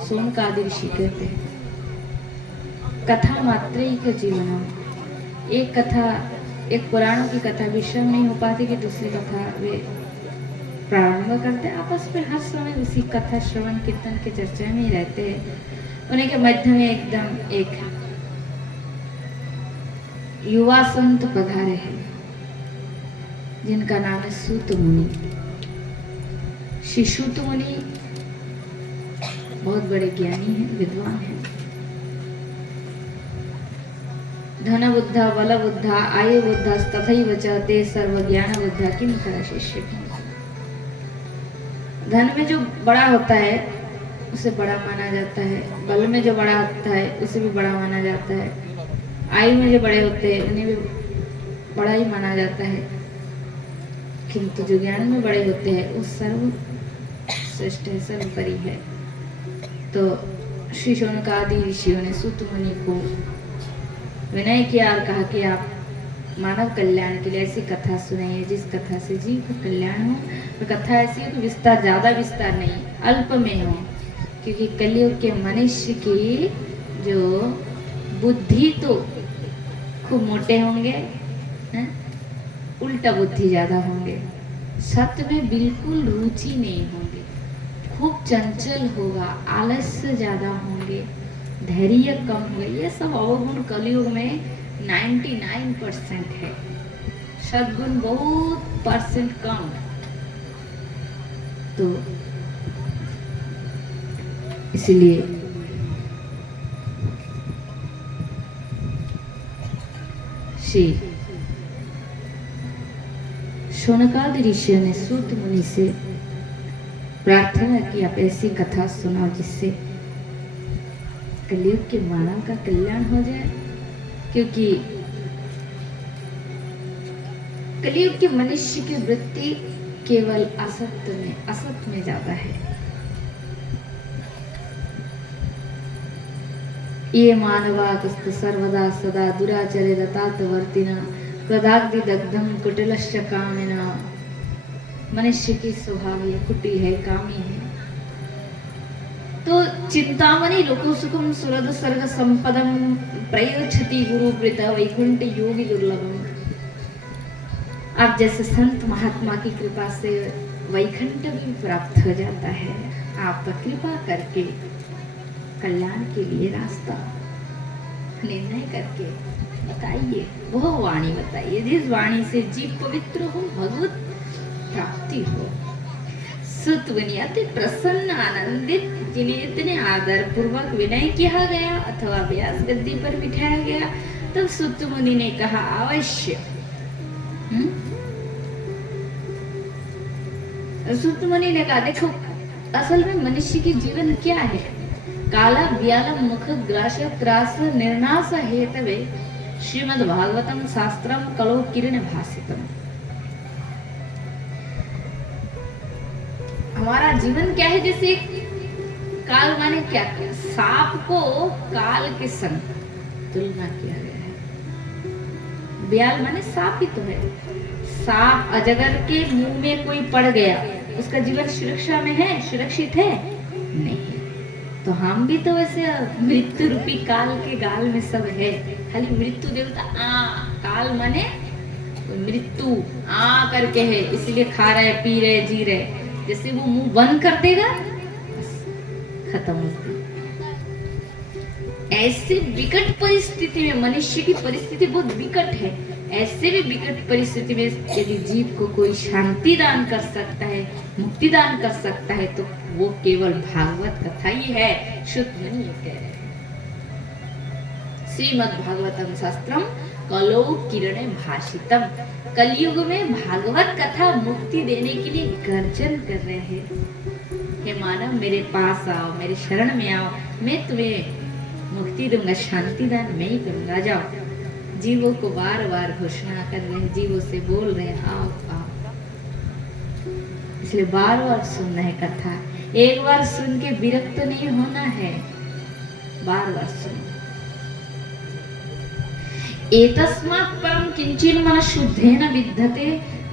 सोनकादि ऋषि कहते हैं कथा मात्रैक जीवनम। एक कथा, एक पुराणों की कथा विश्राम नहीं हो पाती कि दूसरी कथा वे प्रारंभ करते, आपस में हर समय उसी कथा श्रवण कीर्तन के चर्चा में ही रहते हैं। उन्हीं के मध्य में एकदम एक युवा संत पधारे हैं जिनका नाम है सूत मुनि। श्री सूत मुनि बहुत बड़े ज्ञानी हैं, विद्वान हैं। धन बुद्धा बल बुद्धा आयु बुद्धा तथैव च ते सर्व ज्ञान बुद्धा किम कर शिष्य। धन में जो बड़ा होता है उसे बड़ा माना जाता है, बल में जो बड़ा होता है उसे भी बड़ा माना जाता है, आयु में जो बड़े होते हैं उन्हें भी बड़ा ही माना जाता है, किंतु जो ज्ञान में बड़े होते हैं वो सर्व श्रेष्ठ है, सर्वोपरि है। तो श्री शौनकादि ऋषियों ने सूत मुनि को विनय किया और कहा कि आप मानव कल्याण के लिए ऐसी कथा सुनाइए जिस कथा से जीव का कल्याण हो। और कथा ऐसी हो कि विस्तार, ज्यादा विस्तार नहीं, अल्प में हो, क्योंकि कलयुग के मनुष्य की जो बुद्धि तो खूब मोटे होंगे, उल्टा बुद्धि ज्यादा होंगे, सत्य में बिल्कुल रुचि नहीं होंगे, खूब चंचल होगा, आलस्य ज्यादा होंगे, धैर्य कम होगा। ये सब अवगुण कलयुग में 99% है, सद्गुण बहुत % कम। तो इसलिए श्री शौनकादि ऋषियों ने सूत मुनि से प्रार्थना की आप ऐसी कथा सुनाओ जिससे कलयुग के मानव का कल्याण हो जाए, क्योंकि कलयुग के मनुष्य की वृत्ति केवल असत में ज्यादा है। ये मानवा कुस्तु सर्वदा सदा दुराचरे रतात वर्तिना क्रोधाग्नि दग्धम कुटिलश्च कामिना। मनुष्य की स्वभाव ये कुटिल है, कामी है। तो चिंतामणि लोको सुखम सुरद सर्ग संपदम प्रयोच्छति गुरु प्रीत वैकुंठ योगी दुर्लभम। आप जैसे संत महात्मा की कृपा से वैकुंठ भी प्राप्त हो जाता है। आप कृपा करके कल्याण के लिए रास्ता निर्णय करके बताइए, वह वाणी बताइए जिस वाणी से जीव पवित्र हो, भगवत प्राप्ति हो। सूत मुनि अति प्रसन्न आनंदित, जिन्हें इतने आदर पूर्वक विनय किया गया अथवा व्यास गद्दी पर बिठाया गया, तब सूत मुनि ने कहा अवश्य। सूत मुनि ने कहा देखो, असल में मनुष्य की जीवन क्या है? काला व्यालम मुख ग्रास त्रास निर्नाश हेतवे श्रीमद् भागवतम शास्त्रम कलो किरण भासितम। हमारा जीवन क्या है? जैसे काल माने क्या? सांप को काल के संग तुलना किया गया है। ब्याल माने सांप ही तो है। सांप अजगर के मुंह में कोई पड़ गया, उसका जीवन सुरक्षा में है, सुरक्षित है? नहीं। तो हम भी तो वैसे मृत्यु रूपी काल के गाल में सब है। खाली मृत्यु देवता काल माने मृत्यु करके है, इसलिए खा रहे, पी रहे, जी रहे। जैसे वो मुंह बंद कर देगा खत्म हो गई। ऐसे विकट परिस्थिति में, मनुष्य की परिस्थिति बहुत विकट है, ऐसे भी विकट परिस्थिति में यदि जीव को कोई शांति दान कर सकता है, मुक्ति दान कर सकता है, तो वो केवल भागवत कथा ही है। शुद्ध नहीं कह रहे। श्रीमद् भागवतम शास्त्रम कलो किरण भाषितम। कलयुग में भागवत कथा मुक्ति देने के लिए गर्जन कर रहे हैं। हे मानव, मेरे पास आओ, मेरे शरण में आओ, मैं तुम्हें मुक्ति दूंगा, शांति दान मैं ही करूंगा। जाओ। जीवों को बार बार घोषणा कर रहे हैं, जीवों से बोल रहे हैं आओ आओ। इसलिए बार बार सुनना है कथा। एक बार सुन के विरक्त नहीं होना है, बार बार सुनो। एतस्मात् परम किंचिन मन शुद्धेन विद्धते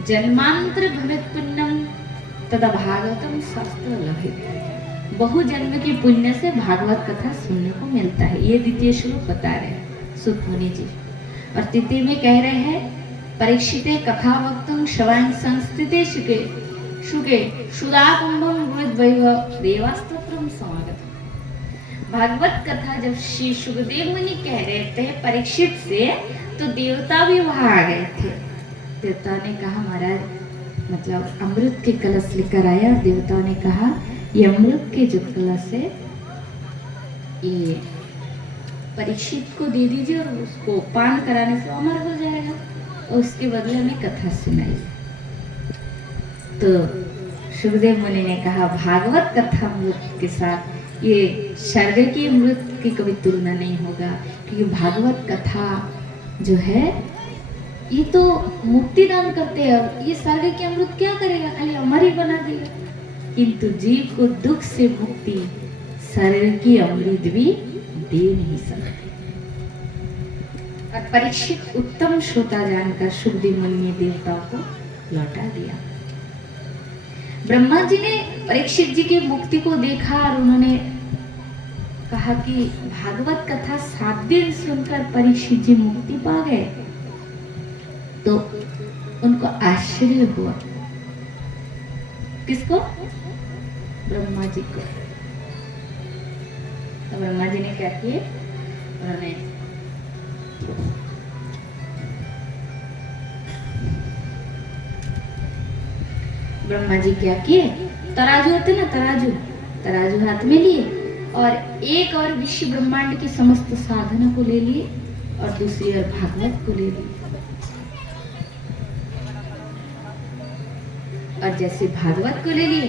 जन्मांतर भवेत् पुण्यम तदा भागवतम शास्त्र लभेत्। बहु जन्म के पुण्य से भागवत कथा सुनने को मिलता है। ये द्वितीय श्लोक बता रहे हैं सुत मुनि जी। और तृतीय में कह रहे हैं परीक्षिते कथा वक्तुम शवान संस्थिते शुके शुके सुधा कुंभम वृद्ध देवास्तत्रम समागत। भागवत कथा जब श्री सुखदेव मुनि कह रहे थे परीक्षित से, तो देवता भी वहां आ गए थे। देवता ने कहा महाराज मतलब अमृत के कलश लेकर आया, और देवताओं ने कहा ये अमृत के जो कलश है ये परीक्षित को दे दीजिए और उसको पान कराने से अमर हो जाएगा, और उसके बदले में कथा सुनाई। तो सुखदेव मुनि ने कहा भागवत कथा अमृत के साथ ये स्वर्ग की अमृत की कभी तुलना नहीं होगा, क्योंकि भागवत कथा जो है ये तो मुक्ति दान करते हैं। ये स्वर्ग की अमृत क्या करेगा, खाली अमर ही बना देगा, किंतु जीव को दुख से मुक्ति स्वर्ग की अमृत भी दे नहीं सकते। और परीक्षित उत्तम श्रोता जानकर सुखदेव मुनि ने देवताओं को लौटा दिया। ब्रह्मा जी ने परीक्षित जी की मुक्ति को देखा और उन्होंने कहा कि भागवत कथा 7 दिन सुनकर परीक्षित जी मुक्ति पा गए। तो उनको आश्चर्य हुआ। किसको? ब्रह्मा जी को। तो ब्रह्मा जी ने क्या किए, उन्होंने ब्रह्मा जी क्या किए, तराजू होते ना, तराजू हाथ में लिए और एक और विश्व ब्रह्मांड की समस्त साधना को ले लिए और दूसरी ओर भागवत को ले लिए। और जैसे भागवत को ले लिए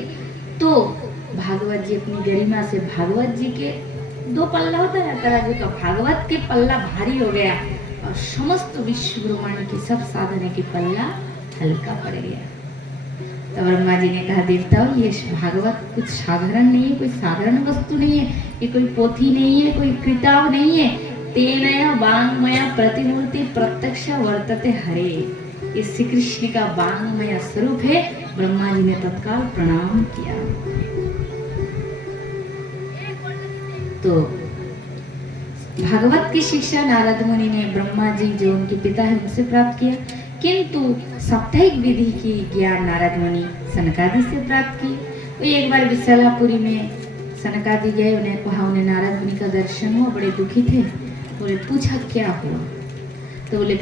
तो भागवत जी अपनी गरिमा से, भागवत जी के 2 पल्ला होता है तराजू का, भागवत के पल्ला भारी हो गया और समस्त विश्व ब्रह्मांड की सब साधना के पल्ला हल्का पड़ गया। तो ब्रह्मा जी ने कहा देवताओं ये भागवत कुछ साधारण नहीं है, कोई साधारण वस्तु नहीं है, ये कोई पोथी नहीं है, कोई किताब नहीं है। तेनया वांगमया प्रतिमूर्ति प्रत्यक्ष वर्तते हरे, ये श्री कृष्ण का वांगमय स्वरूप है। ब्रह्मा जी ने तत्काल प्रणाम किया। तो भागवत की शिक्षा नारद मुनि ने ब्रह्मा जी जो उनके पिता है उनसे प्राप्त किया, किंतु साप्ताहिक विधि की ज्ञान नारद मुनि सनकादि से प्राप्त की। वो एक बार विशालापुरी में सनकादि गए, उन्हें कहा, उन्हें नारद मुनि का दर्शन हुआ, बड़े दुखी थे। बोले पूछा क्या हुआ, तो बोले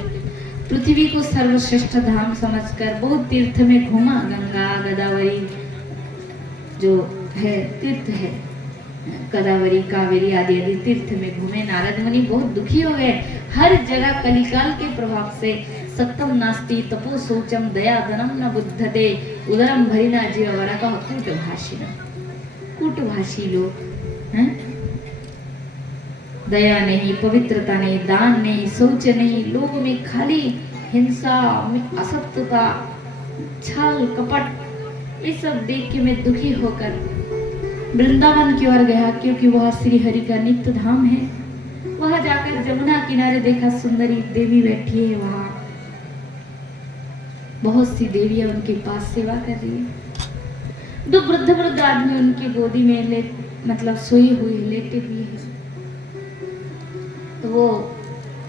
पृथ्वी को सर्वश्रेष्ठ धाम समझकर बहुत तीर्थ में घूमा, गंगा गोदावरी जो है तीर्थ है, गोदावरी कावेरी आदि आदि तीर्थ में घूमे। नारद मुनि बहुत दुखी हो गए। हर जगह कलिकाल के प्रभाव से सत्यम नास्ति तपो शौचम दया धनम न बुद्धते उदरम भरिना जीवरा का कूटभाषी लोग हैं। दया नहीं, पवित्रता नहीं, दान नहीं, शौच नहीं, लोगों में खाली हिंसा, असत्यता, छल कपट, ये सब देख के मैं दुखी होकर वृंदावन की ओर गया, क्योंकि वह श्री हरि का नित्य धाम है। वहां जाकर जमुना किनारे देखा सुंदरी देवी बैठी है, वहां बहुत सी देवियां उनके पास सेवा कर रही है। 2 वृद्ध आदमी उनकी गोदी में मतलब सोए हुए लेटे हुए हैं। तो वो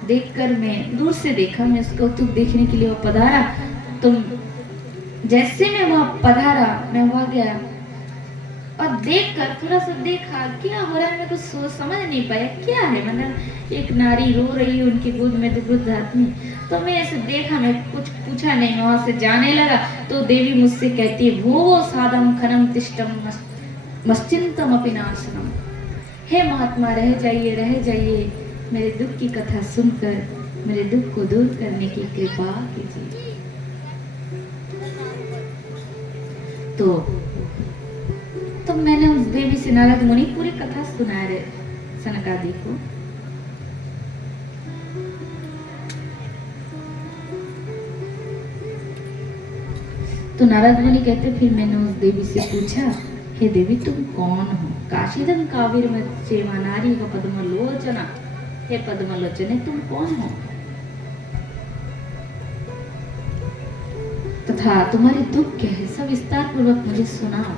देखकर मैं दूर से देखा, मैं उसको कौतुक देखने के लिए वो पधारा। तो जैसे मैं वहां पधारा, मैं वहां गया और देखकर थोड़ा सा देखा क्या हो रहा है, मैं कुछ सोच समझ नहीं पाया क्या है। मतलब एक नारी रो रही है उनकी गोद में, 2 वृद्ध आदमी। तो मैं ऐसे देखा, मैं कुछ पूछा नहीं, वहां से जाने लगा। तो देवी मुझसे कहती है भो साधम खनम तिष्टम मश्चिंतम अपि नाशनम, हे महात्मा रह जाइए, मेरे दुख की कथा सुनकर मेरे दुख को दूर करने की कृपा कीजिए। तो मैंने उस देवी से नारद मुनि पूरी कथा सुना रहे सनकादि को। तो नारद मुनि कहते फिर मैंने उस देवी से पूछा, हे देवी तुम कौन हो? काशीदम कावीर मच्चेमा नारी का पद्मलोचना, हे पद्मलोचने तुम कौन हो तथा तुम्हारे दुख क्या है, सब विस्तार पूर्वक मुझे सुनाओ।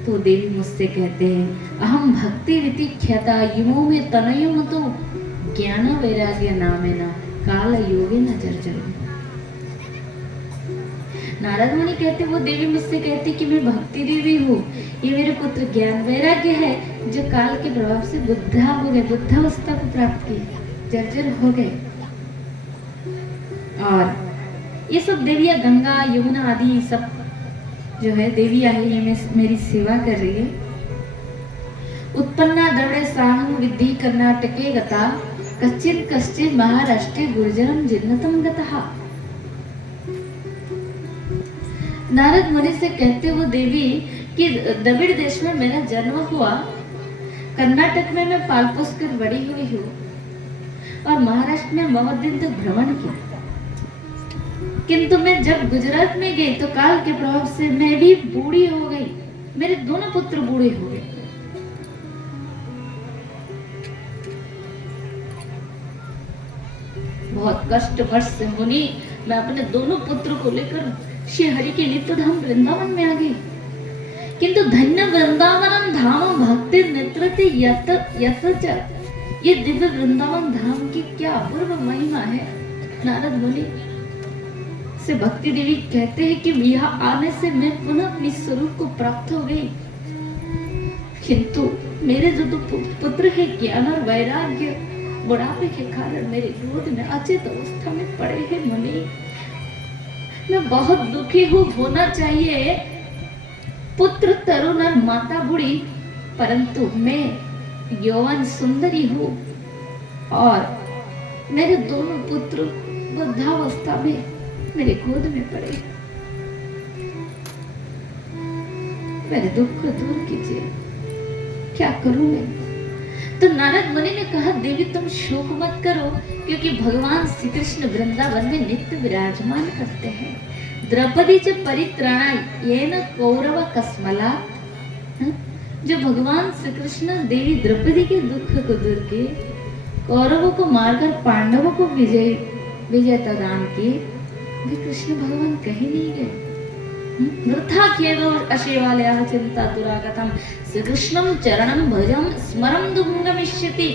तो देवी मुझसे कहते हैं, अहम भक्ति रीति ख्याता युमो में तनयुम तो ज्ञान वैराग्य नामे न काल योगे न जर्जर। नारद मुनि कहते, वो देवी मुझसे कहती कि मैं भक्ति देवी हूँ, ये मेरे पुत्र ज्ञान वैराग्य है जो काल के प्रभाव से बुद्धा हो गए, बुद्धावस्था को प्राप्त की, जर्जर हो गए। और ये सब देवियां गंगा यमुना आदि सब जो है देवियां है, ये मेरी सेवा कर रही है। उत्पन्ना द्रविड़ साहं विद्धि कर्नाटके गता कश्चिन कश्चिन महाराष्ट्रे गुर्जरम जिन्नतम गतः। नारद मुनि से कहते वो देवी कि द्रविड़ देश में मेरा जन्म हुआ, कर्नाटक में मैं पाल पोस कर बड़ी हुई हूँ और महाराष्ट्र में बहुत दिन तक भ्रमण किया, किंतु मैं जब गुजरात में गई तो काल के प्रभाव से मैं भी बूढ़ी हो गई, मेरे दोनों पुत्र बूढ़े हो गए। बहुत कष्ट वर्ष से मुनि मैं अपने दोनों पुत्र को लेकर श्री हरि के नित्य धाम वृंदावन में आ गई, किंतु धन्य वृंदावनम धाम भक्ति नेत्रते यत यत च। ये दिव्य वृंदावन धाम की क्या अपूर्व महिमा है। नारद मुनि से भक्ति देवी कहते हैं कि यहाँ आने से मैं पुनः अपने स्वरूप को प्राप्त हो गई, किंतु मेरे जो दो पुत्र है ज्ञान और वैराग्य बुढ़ापे के कारण मेरे गोद में अचेत अवस्था में पड़े हैं। मुनि मैं बहुत दुखी हूँ, होना चाहिए पुत्र तरुण और माता बूढ़ी, परंतु मैं यौवन सुंदरी हूँ और मेरे दोनों पुत्र वृद्धावस्था में मेरे गोद में पड़े। मेरे दुख को दूर कीजिए, क्या करूं मैं। तो नारद मुनि ने कहा, देवी तुम शोक मत करो, क्योंकि भगवान श्री कृष्ण वृंदावन में नित्य विराजमान करते हैं। द्रौपदी च परित्राणाय येन कौरव कस्मला, जो भगवान श्री कृष्ण देवी द्रौपदी के दुख को दूर किए, कौरवों को मारकर पांडवों को विजयता दान किए, वे कृष्ण भगवान कहीं नहीं गए। वृथा ख्येव अशेवालयः चिन्तातुरागतं श्री कृष्णं चरणं भजं स्मरं दुःखं गमिष्यति।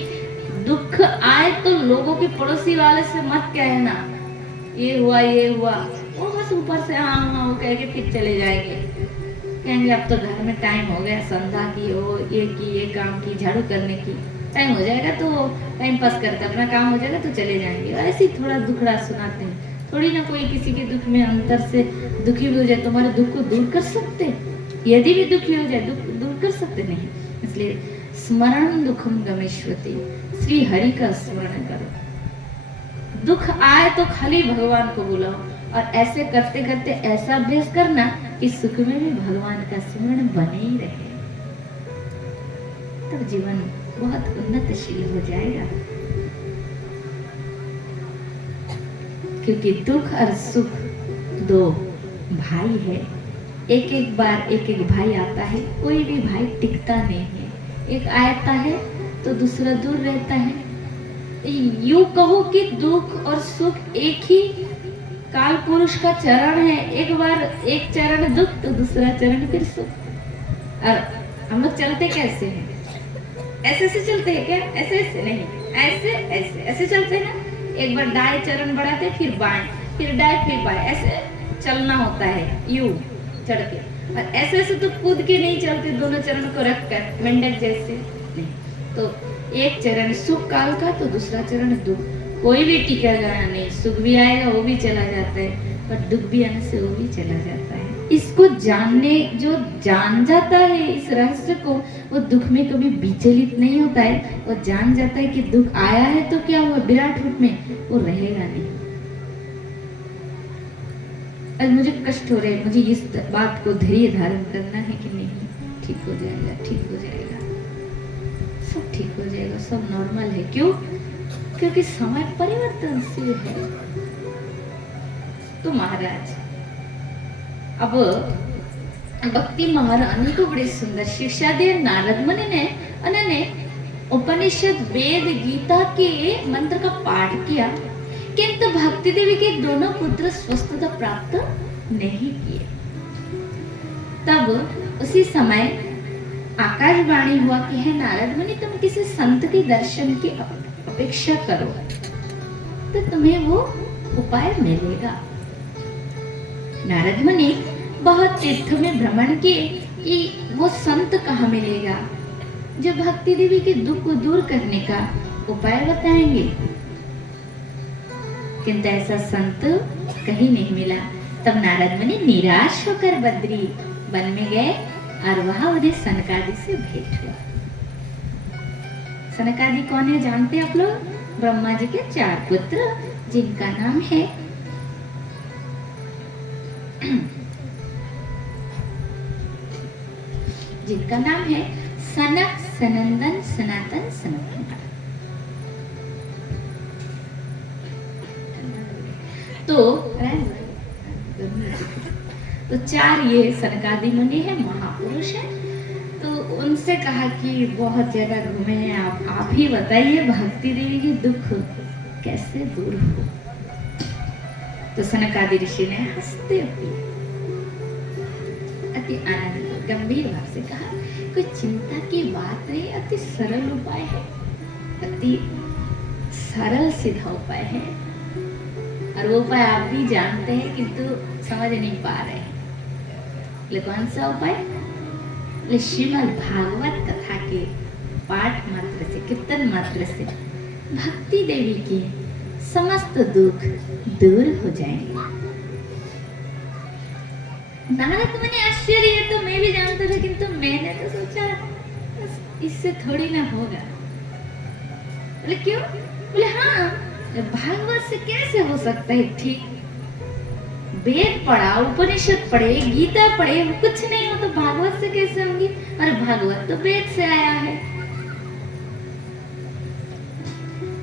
दुख आए तो लोगों के पड़ोसी वाले से मत कहना ये हुआ, वो बस ऊपर से हाँ वो कह के फिर चले जाएंगे, कहेंगे अब तो घर में टाइम हो गया, संध्या की हो, ये काम की, झाड़ू करने की टाइम हो जाएगा तो टाइम पास करते, अपना काम हो जाएगा तो चले जाएंगे। ऐसे ही थोड़ा दुखड़ा सुनाते हैं, थोड़ी ना कोई किसी के दुख में अंतर से दुखी भी हो जाए तुम्हारे दुख को दूर कर सकते, यदि भी दुखी हो जाए दुख दूर कर सकते नहीं। इसलिए स्मरण दुखम गमेश्वती, श्री हरि का स्मरण करो। दुख आए तो खाली भगवान को बुलाओ, और ऐसे करते करते ऐसा अभ्यास करना कि सुख में भी भगवान का स्मरण बने ही रहे, तब जीवन बहुत उन्नतशील हो जाएगा। क्योंकि दुख और सुख दो भाई है, एक बार एक भाई आता है, कोई भी भाई टिकता नहीं है, एक आता है तो दूसरा दूर रहता है। यूं कहो कि दुख और सुख एक ही काल पुरुष का चरण है, एक बार एक चरण दुख तो दूसरा चरण फिर सुख। और हम लोग चलते कैसे हैं? ऐसे चलते हैं क्या? ऐसे नहीं, ऐसे चलते हैं ना। एक बार दाएं चरण बढ़ाते फिर बाएं, फिर दाएं फिर बाएं, ऐसे चलना होता है यूं चढ़ के। और ऐसे तो कूद के नहीं चलते, दोनों चरण को रख कर मेंढक जैसे नहीं। तो एक चरण सुख काल का तो दूसरा चरण दुख, कोई भी टिकेगा नहीं। सुख भी आएगा वो भी चला जाता है, पर दुख भी आने से वो भी चला जाता है। इसको जानने जो जान जाता है इस रहस्य को, वो दुख में कभी विचलित नहीं होता है। वो जान जाता है कि दुख आया है तो क्या हुआ, विराट रूप में वो रहेगा नहीं। आज मुझे कष्ट हो रहे हैं, मुझे इस बात को धैर्य धारण करना है कि नहीं, ठीक हो जाएगा, ठीक हो जाएगा, सब ठीक हो जाएगा, सब नॉर्मल है। क्यों? क्योंकि समय परिवर्तनशील है। तो महाराज अब भक्ति महारानी को बड़ी सुंदर शिक्षा दी नारद मुनि ने। उन्होंने उपनिषद वेद गीता के मंत्र का पाठ किया, किंतु भक्ति देवी के दोनों पुत्र स्वस्थता प्राप्त नहीं किए। तब उसी समय आकाशवाणी हुआ कि है नारद मुनि, तुम किसी संत के दर्शन की अपेक्षा करो तो तुम्हें वो उपाय मिलेगा। नारद मुनि बहुत तीर्थ में भ्रमण किए कि वो संत कहाँ मिलेगा जो भक्ति देवी के दुख को दूर करने का उपाय बताएंगे, किंतु ऐसा संत कहीं नहीं मिला। तब नारद मुनि निराश होकर बद्री वन में गए और वहां उन्हें सनकादि से भेंट हुआ। सनकादि कौन है जानते हैं आप लोग? ब्रह्मा जी के 4 पुत्र, जिनका नाम है सनक, सनंदन, सनातन, सनातन। तो 4 ये सनकादि मुनि है, महापुरुष है। तो उनसे कहा कि बहुत ज्यादा घूमे हैं आप ही बताइए भक्ति देवी की दुख कैसे दूर हो। तो सनकादि ऋषि ने हंसते हुए अति आनंद गंभीर भाव से कहा, कोई चिंता की बात नहीं, अति सरल उपाय है, अति सरल सीधा उपाय है। और वो उपाय आप भी जानते हैं किंतु समझ नहीं पा रहे हैं। कौन सा उपाय? श्रीमद् भागवत कथा के पाठ मात्र से, कीर्तन मात्र से भक्ति देवी के समस्त दुख दूर हो जाएंगे। नारद मुनि आश्चर्य है तो मैं भी जानता था, किंतु मैंने तो सोचा इससे थोड़ी ना होगा। बोले क्यों? बोले हाँ, भागवत से कैसे हो सकता है ठीक? वेद पढ़ा, उपनिषद पढ़े, गीता पढ़े, कुछ नहीं हो तो भागवत से कैसे होंगी? और भागवत तो वेद से आया है।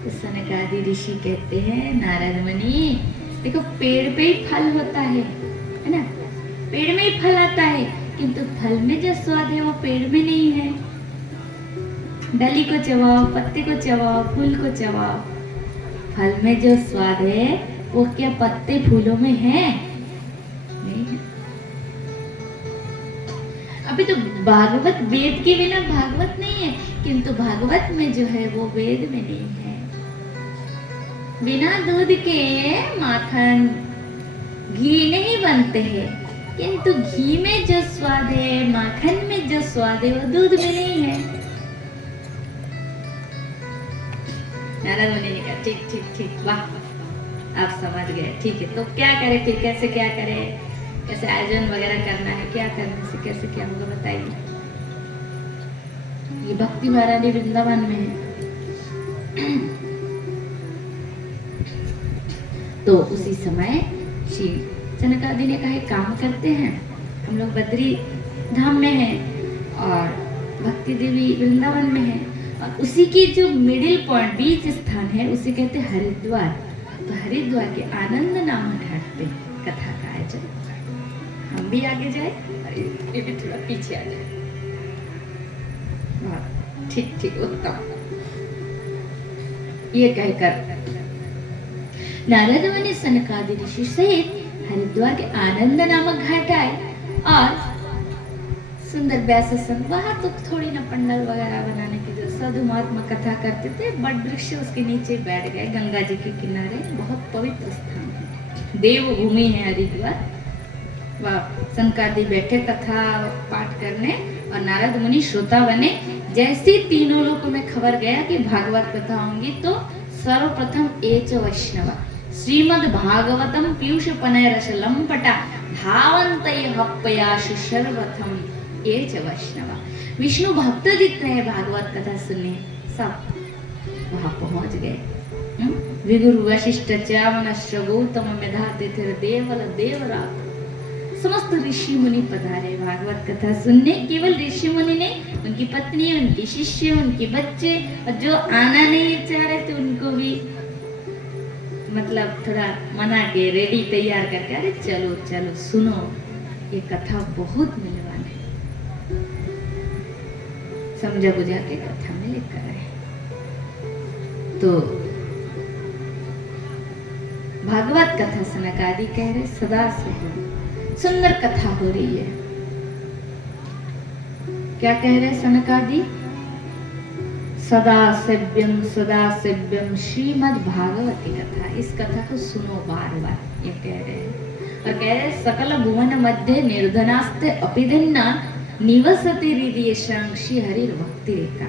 तो सनकादि ऋषि कहते हैं, नारद मुनि देखो, पेड़ पे ही फल होता है ना? पेड़ में ही फल आता है, किंतु फल में जो स्वाद है वो पेड़ में नहीं है। डली को चबाओ, पत्ते को चबाओ, फूल को चबाओ, फल में जो स्वाद है वो क्या पत्ते फूलों में है? नहीं है। अभी तो भागवत, वेद के बिना भागवत नहीं है, किंतु भागवत में जो है वो वेद में नहीं है। बिना दूध के माखन, घी नहीं बनते हैं, किंतु घी में जो स्वाद है, माखन में जो स्वाद है वो दूध में नहीं है। नारद मुनि ने कहा ठीक ठीक ठीक, वाह आप समझ गए, ठीक है। तो क्या करें फिर, कैसे क्या करें, कैसे आयोजन वगैरह करना है, क्या करने से कैसे क्या होगा बताइए। ये भक्ति महारानी वृंदावन में है। तो उसी समय श्री सनकादि ने कहा काम करते हैं, हम लोग बद्री धाम में हैं और भक्ति देवी वृंदावन में है, और उसी की जो मिडिल पॉइंट, बीच स्थान है, उसे कहते हैं हरिद्वार। तो हरिद्वार के आनंद नाम घाट पे कथा का आयोजन। हम भी आगे जाए और ये भी थोड़ा पीछे आ जाए। ठीक ठीक, उत्तम। ये कहकर नारद मुनि सनकादि ऋषि सहित हरिद्वार के आनंद नामक घाट आए और सुंदर व्यासन, वहां तो थोड़ी ना पंडाल वगैरह बनाने की जो साधु महात्मा कथा करते थे, बट वृक्ष उसके नीचे बैठ गए, गंगा जी के किनारे। बहुत पवित्र स्थान है, देवभूमि है हरिद्वार। वह सनकादि बैठे कथा पाठ करने और नारद मुनि श्रोता बने। जैसे तीनों लोगों में खबर गया कि भागवत कथा होंगी, तो सर्वप्रथम एच वैष्णवा श्रीमद् भागवतम पीयूष पनय लंपटा धावंतय हप्पयाशु सर्वथम एच वैष्णवा। विष्णु भक्त जितने हैं भागवत कथा सुनने, सब वहां पहुंच गए। विगुरु वशिष्ठ च्यवनश्च गौतम मेधाते थे देवल देवरात, समस्त ऋषि मुनि पधारे भागवत कथा सुनने। केवल ऋषि मुनि नहीं, उनकी पत्नी, उनके शिष्य, उनके बच्चे, और जो आना नहीं चाह रहे थे उनको भी मतलब थोड़ा मना के रेडी तैयार करके, अरे चलो चलो सुनो, ये कथा बहुत मिलवान है। समझा बुझा के कथा में लेकर आए। तो भागवत कथा सनकादि कह रहे सदा से सुंदर कथा हो रही है। क्या कह रहे सनकादि? सदा सेव्यम श्रीमद् भागवती कथा। इस कथा को सुनो बार बार, ये कह रहे हैं। और कह रहे सकल भुवन मध्य निर्धनास्ते अपिदिन्ना निवसति हृदय श्री हरिर भक्ति रेखा।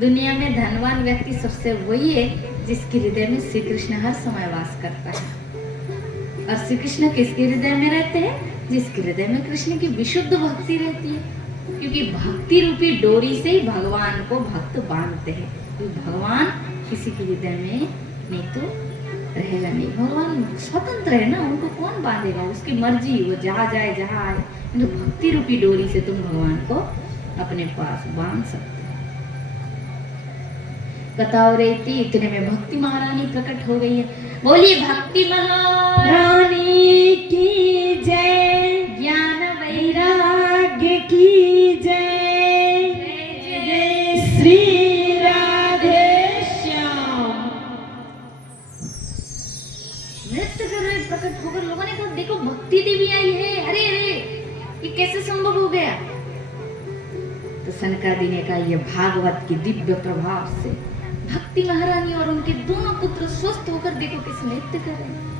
दुनिया में धनवान व्यक्ति सबसे वही है जिसके हृदय में श्री कृष्ण हर समय वास करता है। और श्री कृष्ण किसके हृदय में रहते हैं? जिसके हृदय में कृष्ण की विशुद्ध भक्ति रहती है। क्योंकि भक्ति रूपी डोरी से ही भगवान को भक्त बांधते हैं। क्योंकि भगवान किसी के हृदय में नहीं तो रहेगा नहीं। भगवान स्वतंत्र है ना, उनको कौन बांधेगा? उसकी मर्जी, वो जहाँ जाए जहाँ आए। तो भक्ति रूपी डोरी से तुम भगवान को अपने पास बांध सकते हो। कथा हो रही थी, इतने में भक्ति महारानी प्रकट हो गई है। बोलिए भक्ति महारानी की जय, ज्ञान वैराग्य की जय, जय श्री राधे श्याम। नृत्य कर रहे प्रकट होकर लोगों ने कहा देखो भक्ति देवी आई है। अरे अरे ये कैसे संभव हो गया? तो सनकादि ने कहा ये भागवत की दिव्य प्रभाव से भक्ति महारानी और उनके दोनों पुत्र स्वस्थ होकर देखो किस नृत्य कर रहे हैं।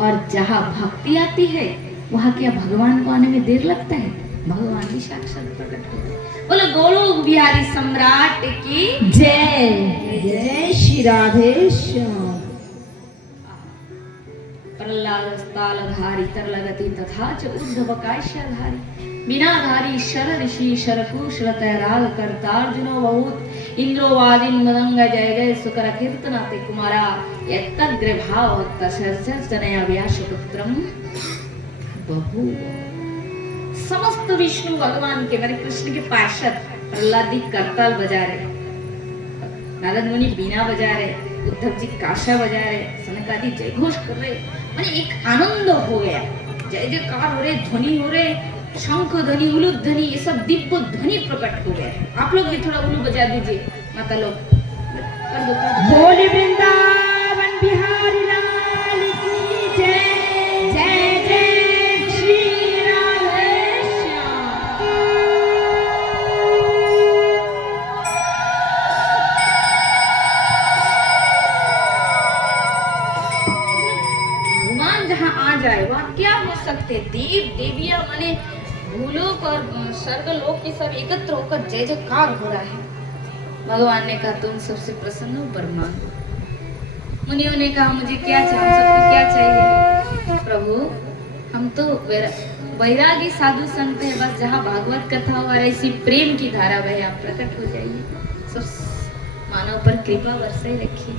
और जहां भक्ति आती है वहां क्या भगवान को आने में देर लगता है? भगवान भी साक्षात प्रकट हो गए। बोलो गोलोक बिहारी सम्राट की जय, जय श्री राधे श्याम। प्रहलादस्तालधारी तरलगति तथा च उद्धव काश्यधारी बिनाधारी शर ऋषि शरकुशल तैराग कर्तार्जुनो बहुत इंद्रोवादिन मदंग जय जय सुकर कीर्तनाते कुमारा यत्तग्रे भाव तनया व्यासपुत्रम बभूव। समस्त विष्णु भगवान के मेरे कृष्ण के पार्षद प्रहलाद करताल बजा रहे, नारद मुनि बीना बजा रहे, उद्धव जी काशा बजा रहे, सनकादि जय घोष कर रहे। मैंने एक आनंद हो गया, जय जयकार हो रहे, ध्वनि हो रहे, शंख ध्वनि, उलूद ध्वनि, ये सब दिव्य ध्वनि प्रकट हो गए। आप लोग भी थोड़ा उलू बजा दीजिए माता लोग, कर दो। बोले वृंदावन बिहारी लाल की जय, जय जय श्री राधे श्याम। भगवान जहाँ आ जाए वहाँ क्या हो सकते? देव देविया माने भूलोक और स्वर्गलोक की सब एकत्र होकर जय जयकार हो रहा है। भगवान ने कहा तुम सबसे प्रसन्न हो पर मांगो। मुनियों ने कहा मुझे क्या चाहिए? सबको क्या चाहिए? प्रभु हम तो वैरागी साधु संत है, बस जहाँ भागवत कथा हो ऐसी प्रेम की धारा बहे, आप प्रकट हो जाइए, सब मानव पर कृपा बरसाई रखिए।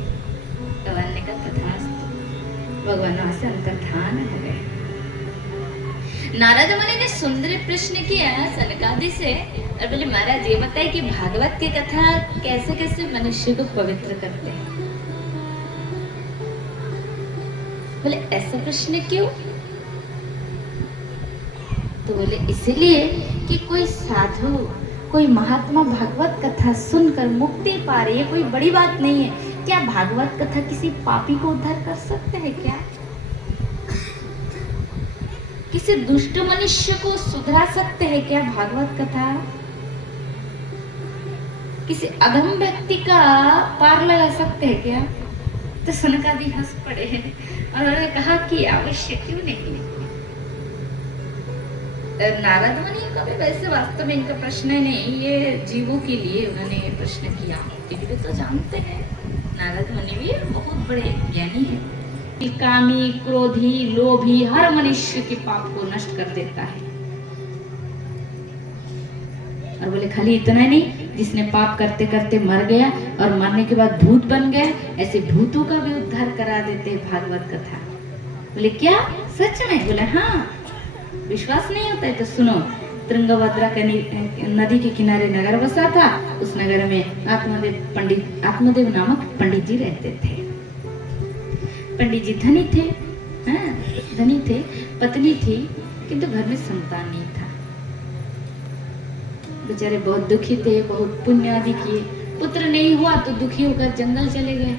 भगवान ने कहा तथास्तु। भगवान वहां से अंतर्धान हो गए। नारद मुनि ने सुंदर प्रश्न किया सनकादि से और बोले महाराज ये बताइए कि भागवत की कथा कैसे कैसे मनुष्य को पवित्र करते हैं? बोले ऐसा प्रश्न क्यों? तो बोले इसलिए कि कोई साधु, कोई महात्मा भागवत कथा सुनकर मुक्ति पा रही है, कोई बड़ी बात नहीं है। क्या भागवत कथा किसी पापी को उद्धार कर सकते हैं क्या? किसी दुष्ट मनुष्य को सुधरा सकते हैं क्या भागवत कथा? किसी अधम व्यक्ति का पार लगा सकते हैं क्या? तो सनकादि हंस पड़े और उन्होंने कहा कि अवश्य क्यों नहीं। नारद मुनि का भी वैसे वास्तव में इनका प्रश्न नहीं, ये जीवों के लिए उन्होंने प्रश्न किया। भी तो जानते हैं नारद मुनि भी बहुत बड़े ज्ञानी हैं। कामी, क्रोधी, लोभी हर मनुष्य के पाप को नष्ट कर देता है। और बोले खाली इतना नहीं, जिसने पाप करते करते मर गया और मरने के बाद भूत बन गया, ऐसे भूतों का भी उद्धार करा देते हैं भागवत कथा। बोले क्या सच में? बोले हाँ। विश्वास नहीं होता है तो सुनो। तुंगभद्रा के नदी के किनारे नगर बसा था। उस नगर में आत्मदेव नामक पंडित जी रहते थे। पंडित जी धनी थे, हाँ धनी थे, पत्नी थी, किंतु घर में संतान नहीं था। बेचारे बहुत दुखी थे, बहुत पुण्य आदि किए, पुत्र नहीं हुआ तो दुखी होकर जंगल चले गए,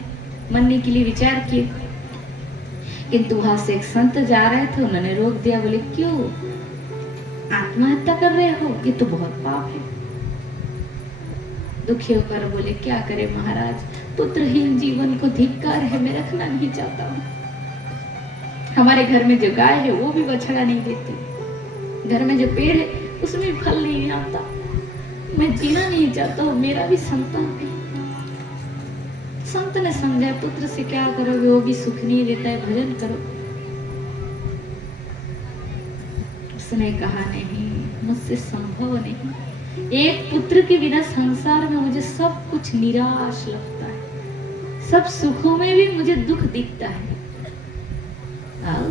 मरने के लिए विचार किए। किंतु वहां से एक संत जा रहे थे, उन्होंने रोक दिया। बोले क्यों? आत्महत्या कर रहे हो, ये तो बहुत पाप है। दुखी होकर बोले क्या करे महाराज, पुत्रहीन जीवन को धिक्कार है, मैं रखना नहीं चाहता हूँ। हमारे घर में जो गाय है वो भी बछड़ा नहीं देती, घर में जो पेड़ है उसमें भी फल नहीं आता, मैं जीना नहीं चाहता हूँ, मेरा भी संतान है। संत ने समझा पुत्र से क्या करोगे, वो भी सुख नहीं देता है, भजन करो। उसने कहा नहीं, मुझसे संभव नहीं, एक पुत्र के बिना संसार में मुझे सब कुछ निराश लगता है, सब सुखों में भी मुझे दुख दिखता है।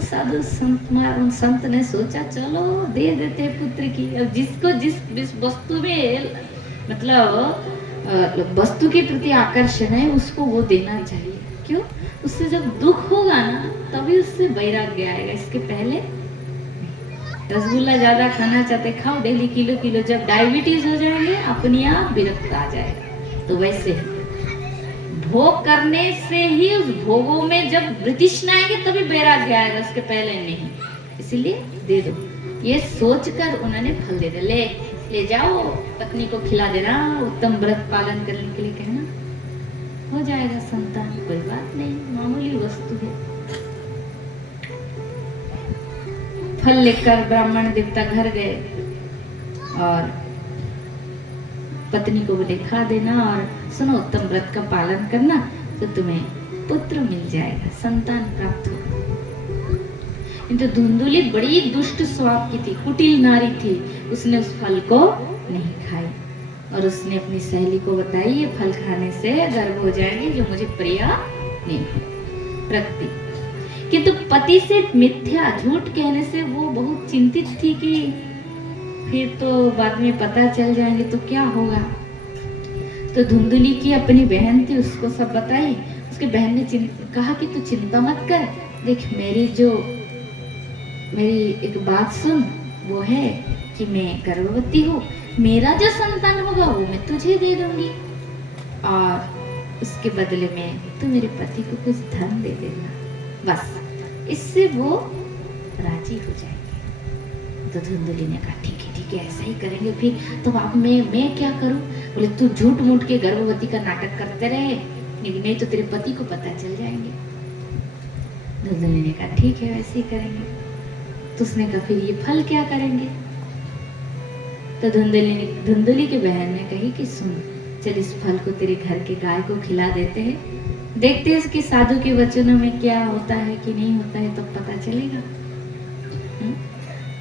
साधु संत ने सोचा चलो दे देते पुत्र की। अब जिसको जिस वस्तु में मतलब वस्तु के प्रति आकर्षण है उसको वो देना चाहिए। क्यों? उससे जब दुख होगा ना तभी उससे वैराग्य आएगा, इसके पहले। रसगुल्ला ज्यादा खाना चाहते खाओ डेली किलो किलो, जब डायबिटीज हो जाएंगे अपने आप विरक्त आ जाएगा। तो वैसे भोग करने से ही उस भोगों में जब तृष्णा आएगी तभी वैराग्य आएगा, उसके पहले नहीं। इसलिए दे दो, ये सोचकर उन्होंने फल दे दिया। ले जाओ पत्नी को खिला देना, उत्तम व्रत पालन करने के लिए कहना, हो जाएगा संतान, कोई बात नहीं, मामूली वस्तु है। फल लेकर ब्राह्मण देवता घर गए और पत्नी को दिखा देना और सुनो उत्तम व्रत का पालन करना तो तुम्हें पुत्र मिल जाएगा, संतान प्राप्त होगा। किंतु धुंधुली बड़ी दुष्ट स्वभाव की थी, कुटिल नारी थी, उसने उस फल को नहीं खाई और उसने अपनी सहेली को बताई ये फल खाने से गर्भ हो जाएंगे जो मुझे प्रिय नहीं रखती। किंतु पति से मिथ्या झूठ कहने से वो बहुत चिंतित थी कि फिर तो बाद में पता चल जाएंगे तो क्या होगा। तो धुंधुली की अपनी बहन थी, उसको सब बताई। उसकी बहन ने कहा कि तू चिंता मत कर, देख मेरी एक बात सुन, वो है कि मैं गर्भवती हूँ, मेरा जो संतान होगा वो मैं तुझे दे दूंगी और उसके बदले में तू मेरे पति को कुछ धन दे देना, बस इससे वो राजी हो जाएंगे। तो धुंधुली ने कहा ठीक है ऐसा ही करेंगे। फिर तो अब मैं क्या करूं? बोले तू झूठ मूठ के गर्भवती का नाटक करते रहे, नहीं तो तेरे पति को पता चल जाएंगे। धुंधुली ने कहा ठीक है वैसे ही करेंगे। तो उसने कहा फिर ये फल क्या करेंगे? तो धुंधुली की बहन ने कही कि सुन, चल इस फल को तेरे घर के गाय को खिला देते हैं, देखते हैं इसके साधु के वचनों में क्या होता है कि नहीं होता है, तो पता चलेगा।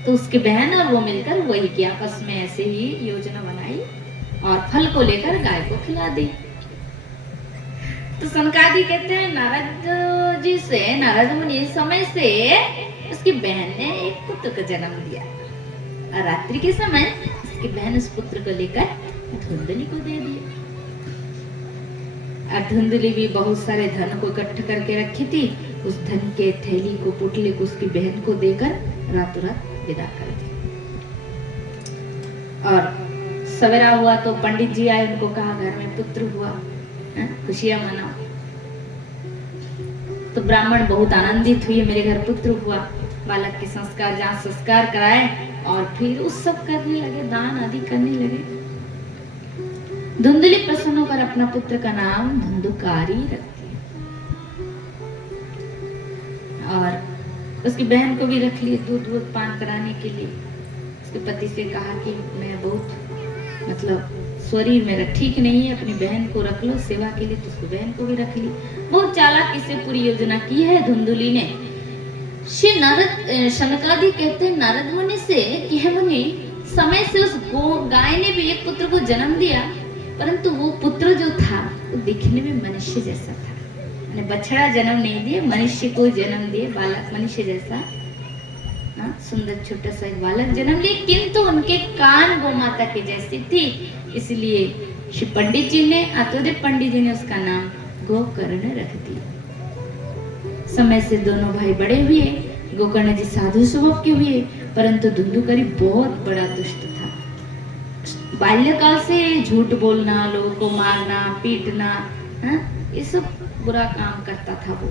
तो उसके बहन और वो मिलकर वही किया, आपस में ऐसे ही योजना बनाई और फल को लेकर गाय को खिला दी। तो सनकादि कहते हैं नारद जी से, नारद मुनि समय से उसकी बहन ने एक पुत्र को जन्म दिया और रात्रि के समय उसकी बहन उस पुत्र को लेकर धुंधुली को दे दिया। और धुंधुली भी बहुत सारे धन को इकट्ठा करके रखी थी, उस धन के थैली को पुटले को उसकी बहन को देकर रातों रात विदा कर दी। और सवेरा हुआ तो पंडित जी आए, उनको कहा घर में पुत्र हुआ, खुशियां मनाओ। तो ब्राह्मण बहुत आनंदित हुए, मेरे घर पुत्र हुआ। बालक के संस्कार जहाँ संस्कार कराए और फिर उत्सव करने लगे, दान आदि करने लगे। धुंधुली प्रसन्न होकर अपना पुत्र का नाम धुंधुकारी रखती और उसकी बहन को भी रख लिए दूध पान कराने के लिए। उसके पति से कहा कि मैं बहुत शरीर मेरा ठीक नहीं है, अपनी बहन को रख लो सेवा के लिए। तो उसकी बहन को भी रख ली। बहुत चालाकी से पूरी योजना की है धुंधुली ने। श्री नारद शनकादि कहते हैं नारद मुनि से कि हे मुनि, समय से उस गाय ने भी एक पुत्र को जन्म दिया, परंतु वो पुत्र जो था वो दिखने में मनुष्य जैसा था। मैंने बछड़ा जन्म नहीं दिए, मनुष्य को जन्म दिए, बालक मनुष्य जैसा सुंदर छोटा सा एक बालक जन्म लिए, किंतु उनके कान गौ माता के जैसी थी। इसलिए श्री पंडित जी ने, आत्मदेव पंडित जी ने उसका नाम गोकर्ण रख दिया। समय से दोनों भाई बड़े हुए। गोकर्ण जी साधु स्वभाव के हुए, परंतु धुंधुकारी बहुत बड़ा दुष्ट था। बाल्यकाल से झूठ बोलना, लोगों को मारना, पीटना, ये सब बुरा काम करता था। वो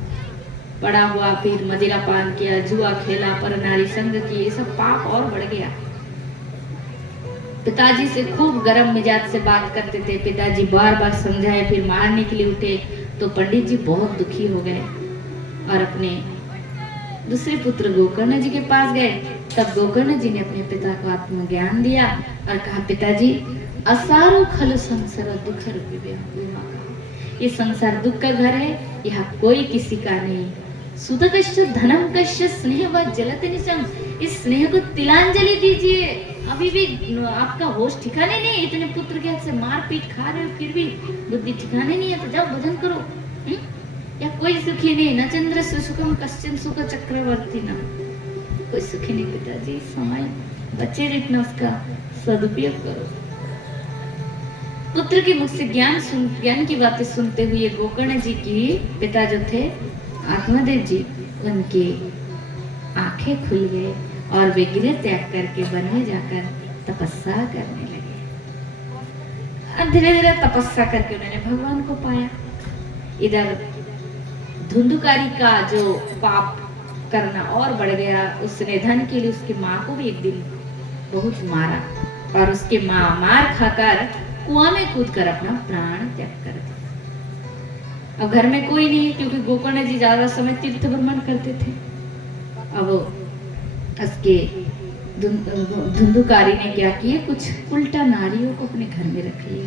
बड़ा हुआ, फिर मदिरा पान किया, जुआ खेला, पर नारी संग किए, सब पाप और बढ़ गया। पिताजी से खूब गर्म मिजाज से बात करते थे। पिताजी बार बार समझाए, फिर मारने के लिए उठे तो पंडित जी बहुत दुखी हो गए और अपने दूसरे पुत्र गोकर्ण जी के पास गए। तब गोकर्ण जी ने अपने पिता को आत्मज्ञान दिया और कहा, पिताजी असारो खल संसार दुख रूपी, ये संसार दुख का घर है, यहाँ कोई किसी का नहीं। सुत कश्य धनम कश्य स्नेह व जलत निशम, इस स्नेह को तिलांजलि दीजिए। अभी भी आपका होश ठिकाने नहीं, इतने पुत्र के हाथ से मार पीट खा रहे हो, फिर भी बुद्धि ठिकाने नहीं है, तो जाओ भजन करो। या कोई सुखी नहीं, न चंद्र सुखम कश्चिन सुख चक्रवर्ती, ना कोई सुखी नहीं। पिताजी समय बच्चे जितना उसका सदुपयोग करो। पुत्र के मुख से ज्ञान की बातें सुनते हुए गोकर्ण जी की पिता जो थे आत्मदेव जी, उनकी आंखें खुल गए और वे गृह त्याग करके वन में जाकर तपस्या करने लगे। और धीरे धीरे तपस्या करके उन्होंने भगवान को पाया। इधर धुंधुकारी का जो पाप करना और बढ़ गया। उसने धन के लिए उसकी माँ को भी एक दिन बहुत मारा और उसके माँ मार खाकर कुआं में कूदकर अपना प्राण त्याग कर दिया। अब घर में कोई नहीं, क्योंकि गोकर्ण जी ज्यादा समय तीर्थ भ्रमण करते थे। अब उसके धुंधुकारी ने क्या किया, कुछ उल्टा नारियों को अपने घर में रख लिया।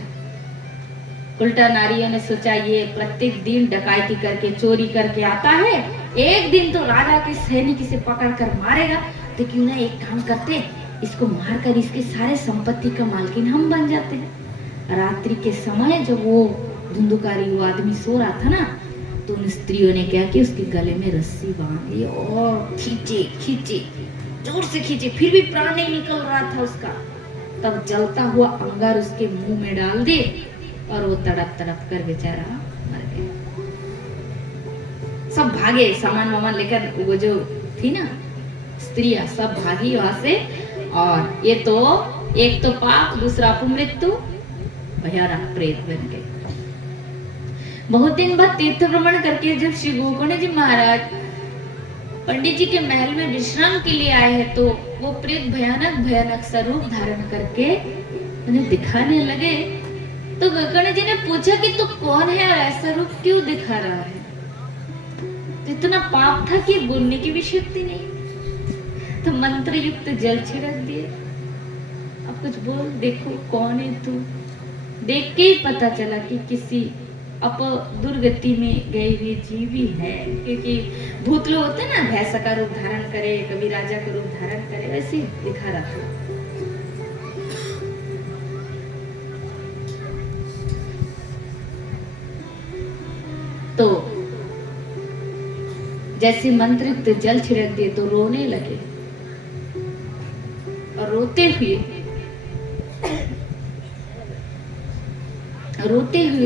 उल्टा नारियों ने सोचा, ये प्रत्येक दिन डकैती करके चोरी करके आता है, एक दिन तो राजा के सैनिक इसे पकड़ कर मारेगा, तो क्यों ना एक काम करते, इसको मारकर इसके सारे संपत्ति का मालकिन हम बन जाते हैं। रात्रि के समय जब वो धुंधुकारी वो आदमी सो रहा था ना, तो उन स्त्रियों ने क्या किया, उसके गले में रस्सी बांध ली और खींचे खींचे, जोर से खींचे, फिर भी प्राण नहीं निकल रहा था उसका। तब जलता हुआ अंगार उसके मुंह में डाल दे और वो तड़प तड़प कर बेचारा मर गया। सब भागे, सामान वामान लेकर, वो जो थी ना स्त्रियां सब भागी वहां से। और ये तो एक तो पाप, दूसरा अपमृत्यु, भयानक प्रेत बन गए। बहुत दिन बाद तीर्थ भ्रमण करके जब श्री गोकर्ण जी महाराज पंडित जी के महल में विश्राम के लिए आए हैं, तो वो प्रेत भयानक भयानक स्वरूप धारण करके उन्हें दिखाने लगे। तो गोकर्ण जी ने पूछा कि तू कौन है और ऐसा रूप क्यों दिखा रहा है? तो इतना पाप था कि बोलने की भी शक्ति नहीं। तो मंत्र युक्त जल छिड़क दिए, अब कुछ बोल, देखो कौन है तू। देख के ही पता चला कि किसी अप दुर्गति में गए हुए जीवी है, क्योंकि भूत लोग होते ना, भैंसा का रूप धारण करे, कभी राजा का रूप धारण करे, वैसे दिखा रहा था। तो जैसे मंत्रित जल छिड़क दिए तो रोने लगे और रोते हुए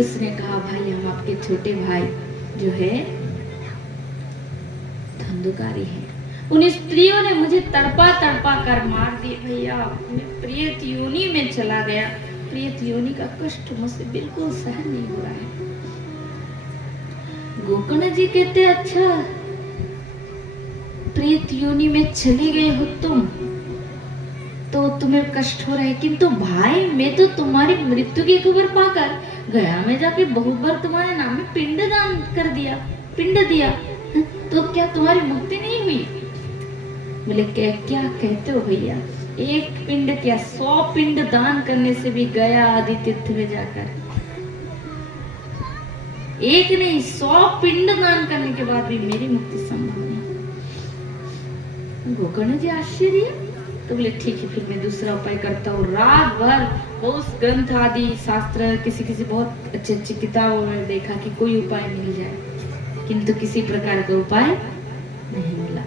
उसने कहा, भाई हम आपके छोटे भाई जो है धुंधुकारी हैं, उन स्त्रियों ने मुझे तड़पा तड़पा कर मार दिए भैया, मैं प्रेत योनि में चला गया। प्रेत योनि का कष्ट मुझसे बिल्कुल सहन नहीं हो रहा है। गोकर्ण जी कहते, अच्छा प्रेत योनि में चले गए हो तुम, तो तुम्हें कष्ट हो रहा है, किंतु भाई मैं तो तुम्हारी मृत्यु की खबर पाकर गया में जाके बहुत बार तुम्हारे नाम में पिंड दान कर दिया, पिंड दिया, तो क्या तुम्हारी मुक्ति नहीं हुई? बोले क्या कहते हो भैया, एक पिंड क्या 100 पिंड दान करने से भी गया आदि तीर्थ में जाकर, एक नहीं 100 पिंड दान करने के बाद भी मेरी मुक्ति संभव नहीं। गोकर्ण जी आश्चर्य, तो बोले ठीक है, फिर मैं दूसरा उपाय करता हूँ। रात भर उस ग्रंथ आदि शास्त्र किसी बहुत अच्छी किताबों में देखा कि कोई उपाय मिल जाए, किंतु किसी प्रकार का उपाय नहीं मिला।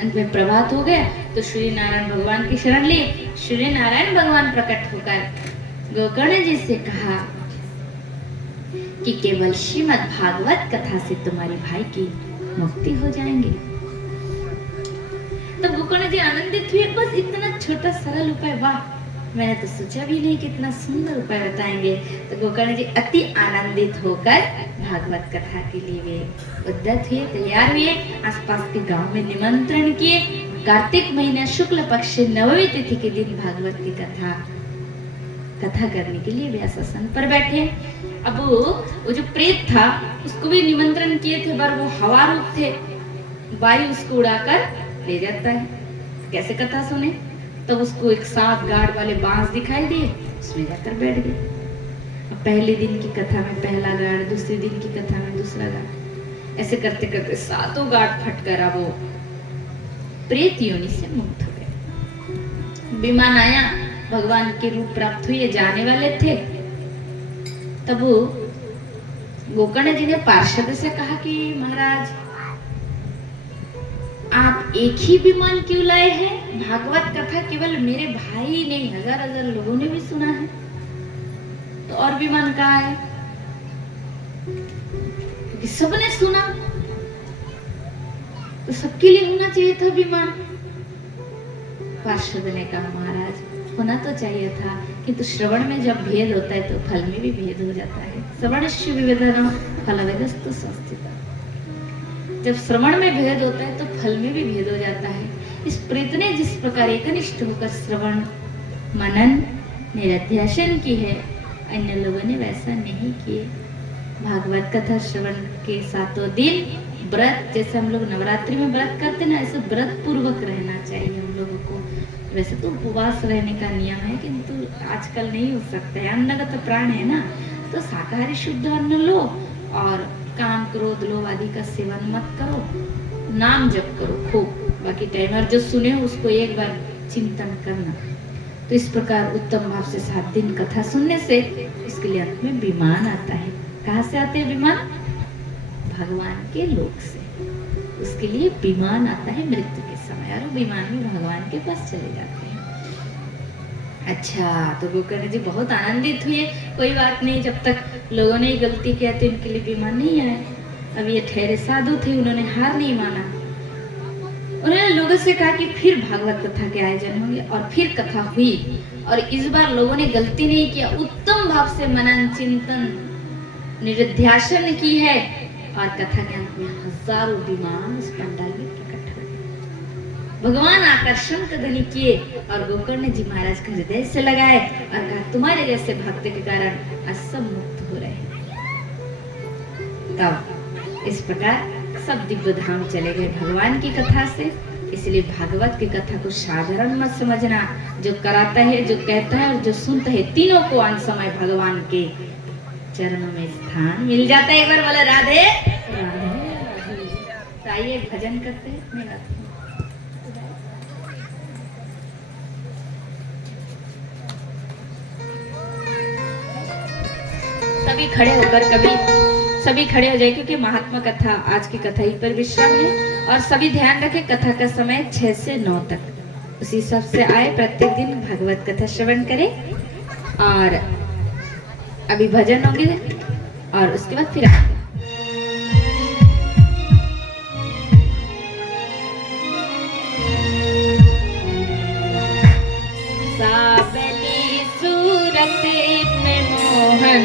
अंत में प्रभात हो गया तो श्री नारायण भगवान की शरण ली। श्री नारायण भगवान प्रकट होकर गोकर्ण जी से कहा कि केवल श्रीमद् भागवत कथा से तुम्हारे भाई की मुक्ति हो जाएंगे। तो गोकर्ण जी आनंदित हुए, बस इतना छोटा सरल उपाय, वाह मैंने तो सोचा भी नहीं कितना सुंदर उपाय बताएंगे। तो गोकर्ण जी अति आनंदित होकर भागवत कथा के लिए वे उद्यत हुए, तैयार हुए, आसपास के गांव में निमंत्रण किए, कार्तिक महीना शुक्ल पक्ष नवमी तिथि के दिन भागवत की कथा करने के लिए व्यासासन पर बैठे। अब वो जो प्रेत था उसको भी निमंत्रण किए थे, पर वो हवा रूप थे, वायु उसको उड़ाकर ले जाता है। कैसे कथा सुने? तब उसको एक 7 गाड़ वाले बांस दिखाई दिए, उसमें जाकर बैठ गए। अब पहले दिन की कथा में पहला गाड़, दूसरे दिन की कथा में दूसरा गाड़, ऐसे करते करते 7 गाड़ फटकर अब वो प्रेत योनि से मुक्त हो गए। विमान आया, भगवान के रूप प्राप्त हुए, जाने वाले थे। तब गोकर्ण जी ने पार्षद से कहा कि महाराज आप एक ही विमान क्यों लाए हैं? भागवत कथा केवल मेरे भाई नहीं, हजार लोगों ने भी सुना है, तो और विमान कहाँ है? क्योंकि सबने सुना तो सबके लिए होना चाहिए था विमान। पार्षद ने कहा महाराज होना तो चाहिए था, किंतु श्रवण में जब भेद होता है तो फल में भी भेद हो जाता है। श्रवणस्य विविधनम फलवेदस्तु संस्थितः। जब श्रवण में भेद होता है तो फल में भी भेद हो जाता है। इस प्रेत ने जिस प्रकार एकनिष्ठ होकर श्रवण मनन निरध्यासन की है, अन्य लोगों ने वैसा नहीं किए। भागवत कथा श्रवण के 7 दिन व्रत, जैसे हम लोग नवरात्रि में व्रत करते ना, ऐसे व्रत पूर्वक रहना चाहिए हम लोगों को। वैसे तो उपवास रहने का नियम है, किंतु आजकल नहीं हो सकता है, अन्नगत प्राण है ना, तो शाकाहारी शुद्ध अन्न लो और काम क्रोध लोभ आदि का सेवन मत करो, नाम जप करो खूब। बाकी टाइम और जो सुने हो उसको एक बार चिंतन करना। तो इस प्रकार उत्तम भाव से 7 दिन कथा सुनने से उसके लिए अंत में विमान आता है। कहाँ से आते हैं विमान? भगवान के लोक से। उसके लिए विमान आता है मृत्यु के समय, और वो विमान में भगवान के पास चले जाते हैं। अच्छा, तो गोकर्ण जी बहुत आनंदित हुए। कोई बात नहीं, जब तक लोगों ने गलती किया तो इनके लिए विमान नहीं आए। अब ये ठहरे साधु थे, उन्होंने हार नहीं माना। उन्होंने लोगों से कहा कि फिर भागवत कथा के आयोजन होंगे, और फिर कथा हुई। और इस बार लोगों ने गलती नहीं किया, उत्तम भाव से मनन चिंतन निरध्यासन की है, और कथा के अंत में हजारों विमान उस पंडाल में प्रकट हो गए। भगवान आकर्षण का ध्वनि किए और गोकर्ण जी महाराज का हृदय से लगाए और कहा तुम्हारे जैसे भक्त के कारण आज सब मुक्त हो रहे हैं। तब इस प्रकार सब दिव्य धाम चले गए भगवान की कथा से। इसलिए भागवत की कथा को साधारण मत समझना। जो कराता है, जो कहता है और जो सुनता है, तीनों को अंत समय भगवान के चरणों में स्थान मिल जाता है। एक बार बोला राधे राधे। तो आइए भजन करते हैं। सभी खड़े होकर, कभी सभी खड़े हो जाए, क्योंकि महात्मा कथा आज की कथा ही पर विश्राम है। और सभी ध्यान रखें, कथा का समय 6 से 9 तक। उसी हिसाब से आए, प्रत्येक दिन भागवत कथा श्रवण करें। और अभी भजन होंगे और उसके बाद फिर साबली सूरत में मोहन